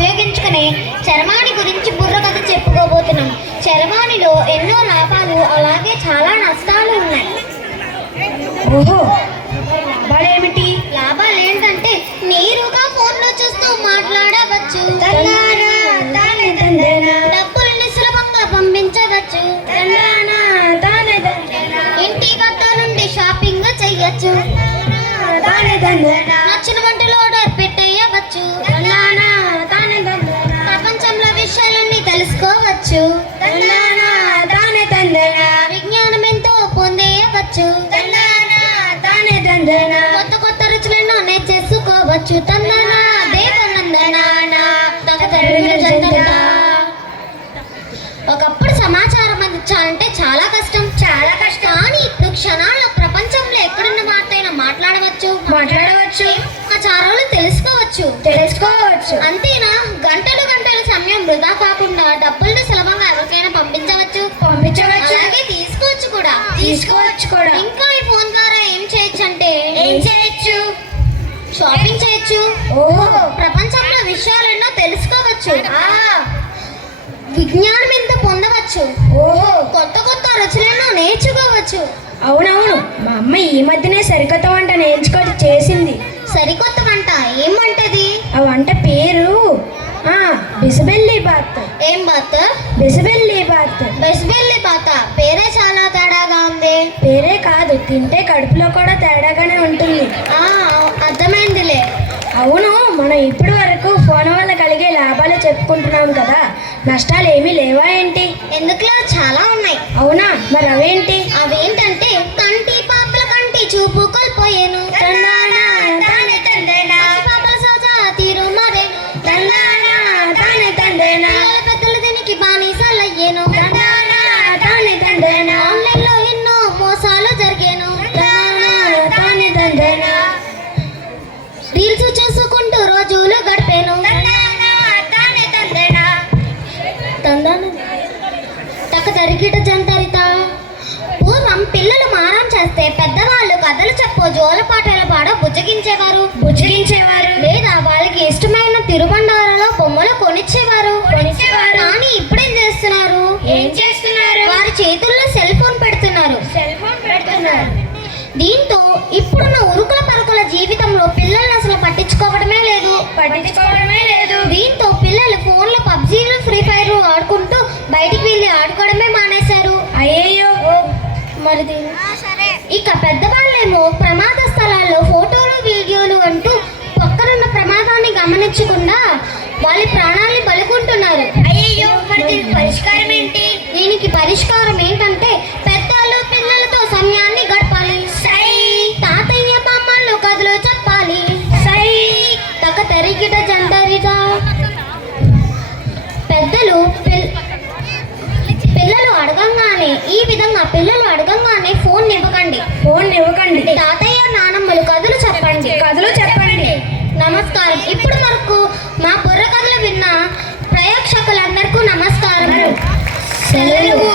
ఉపయోగించుకునే చరవాణి గురించి బుర్రకథ చెప్పుకోబోతున్నాం. చరవాణిలో ఎన్నో లాభాలు అలాగే చాలా నష్టాలు ఉన్నాయి. ఓహో, లాభాలేమిటి? లాభాలు ఏంటంటే నేరుగా ఫోన్లో చూస్తూ మాట్లాడవచ్చు, డబ్బుల్ని సులభంగా పంపించవచ్చు, ఇంటి వద్ద నుండి షాపింగ్ చేయొచ్చు, నచ్చిన వంటలు ఆర్డర్ పెట్టేయవచ్చు, ప్రపంచంలో విషయాలన్నీ తెలుసుకోవచ్చు, విజ్ఞానం ఎంతో పొందేయవచ్చు, కొత్త కొత్త రుచులను నేర్చేసుకోవచ్చు. ఒకప్పుడు సమాచారం అందించాలంటే చాలా కష్టం. కానీ ఇప్పుడు క్షణాల్లో ప్రపంచంలో ఎక్కడున్న వార్తైనా మాట్లాడవచ్చు. సమాచారాలు తెలుసుకోవచ్చు. అంతేనా, గంటలు గంటల సమయం వృధా కాకుండా డబ్బుల్ని సులభంగా ఎవరికైనా పంపించవచ్చు. అలాగే తీసుకోవచ్చు కూడా. ఇంకా ఈ ఫోన్ ద్వారా ఏం చేయొచ్చు అంటే షాపింగ్ చేయొచ్చు, ప్రపంచంలో విషయాలెన్నో తెలుసుకోవచ్చు, విజ్ఞానం ఎంత పొందవచ్చు, కొత్త కొత్త రుచులను నేర్చుకోవచ్చు. అవునవును, మా అమ్మ ఈ మధ్యనే సరికొత్త వంట నేర్చుకొని చేసింది. సరికొత్త వంట? ఏం వంటది? ఆ వంట పేరు బిసిబెల్లి బాత్. ఏం బాత్? బిసిబెల్లి బాత్. బిసిబెల్లి బాత్ పేరే చాలా తేడాగా ఉంది. పేరే కాదు, తింటే కడుపులో కూడా తేడాగానే ఉంటుంది. అర్థమైందిలే. అవును, మనం ఇప్పటి వరకు ఫోన్ వల్ల కలిగే లాభాలు చెప్పుకుంటున్నాం కదా, నష్టాలు ఏమీ లేవా ఏంటి? ఎందుకులా, చాలా ఉన్నాయి. అవునా, మరి అవేంటి? అవేంటంటే కంటి పాపల కంటి చూపు కోల్పోయేను, పాపల సోజా తీరు మరేను, పెద్దలు దీనికి బానిసలయ్యేను, ఆన్లైన్లో ఎన్నో మోసాలు జరిగేను, రీల్స్ చూసుకుంటూ రోజులు గడిపేను, తరిగిట జంతరిత. పూర్వం పిల్లలు మారం చేస్తే పెద్దవాళ్ళు కథలు చెప్పో జోలపాటల పాడో బుజ్జగించేవారు, లేదా వాళ్ళకి ఇష్టమైన తిరుబండారాలో బొమ్మలు కొనిచ్చేవారు. కానీ ఇప్పుడేం చేస్తున్నారు? వారి చేతుల్లో సెల్ ఫోన్ పెడుతున్నారు. దీంతో ఇప్పుడున్న ఉరుకుల పరుకుల జీవితంలో పిల్లల్ని అసలు పట్టించుకోవడమే లేదు. దీంతో పిల్లలు ఫోన్లో పబ్జీలు, ఫ్రీ ఫైర్ ఆడుకుంటూ బయటికి వెళ్ళి ఆడుకోవడమే మానేశారు. అయ్యయ్యో, మరి ఇక పెద్దవాళ్ళేమో ప్రమాద స్థలాల్లో ఫోటోలు, వీడియోలు అంటూ పక్కనున్న ప్రమాదాన్ని గమనించకుండా వాళ్ళ ప్రాణాలని బలుకుంటున్నారు. పరిష్కారం ఏంటి? దీనికి పరిష్కారం ఏంటంటే పెద్దలు పిల్లలతో సమయాన్ని గడపాలి, తాతయ్య బామ్మలు కథలు చెప్పాలి, తరిగిట జంటరిగా. పిల్లలు అడగంగానే ఫోన్ ఇవ్వకండి. తాతయ్య నానమ్మలు కథలు చెప్పండి. నమస్కారం. ఇప్పుడు వరకు మా బుర్ర కథలు విన్న ప్రేక్షకులందరికీ నమస్కారం. సెలవు.